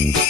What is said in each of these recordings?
Mm-hmm.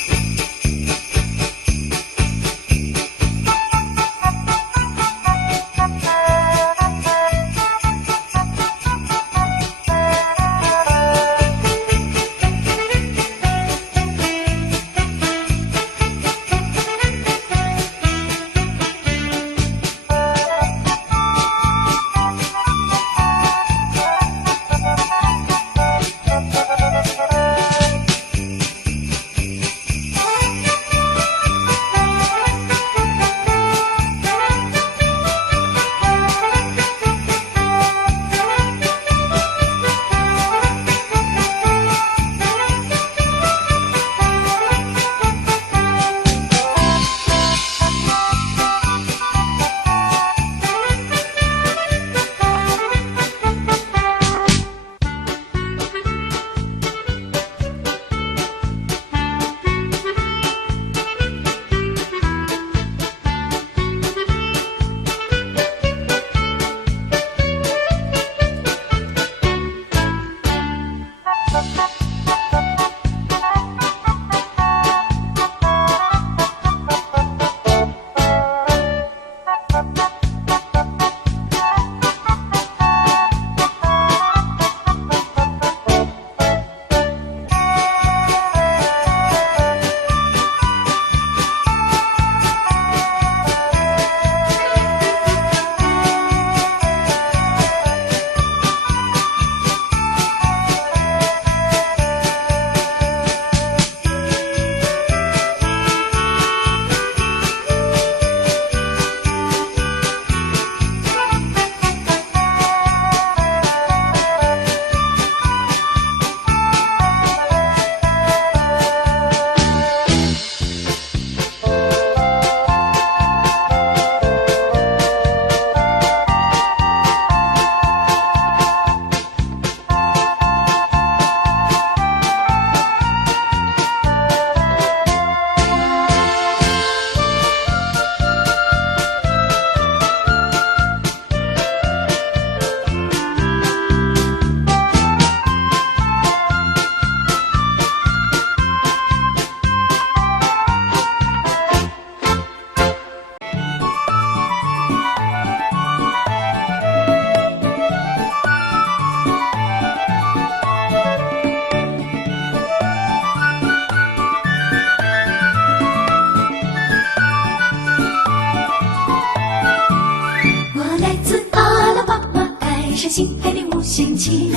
心爱的五星旗，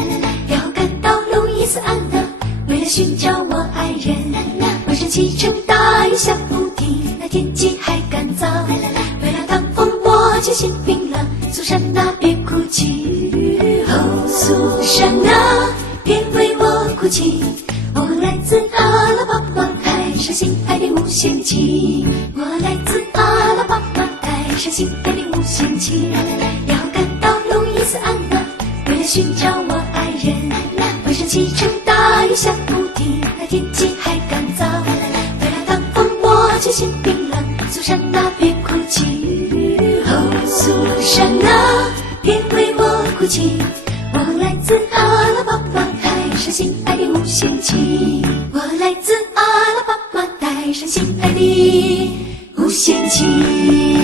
要赶到路易斯安那，为了寻找我爱人。晚上启程大雨下不停，那天气还干燥。为了挡风我就先冰了，苏珊娜别哭泣，哦，苏珊娜别为我哭泣。我来自阿拉巴马，带上心爱的五星旗。我来自阿拉巴马，带上心爱的五星旗，要赶到路易斯安那，寻找我爱人。晚上启程大雨下不停，那天气还干燥。为了挡风我就先冰了，苏珊娜别哭泣，哦，苏珊娜别为我哭泣。我来自阿拉巴马，带上心爱的五星旗。我来自阿拉巴马，带上心爱的五星旗。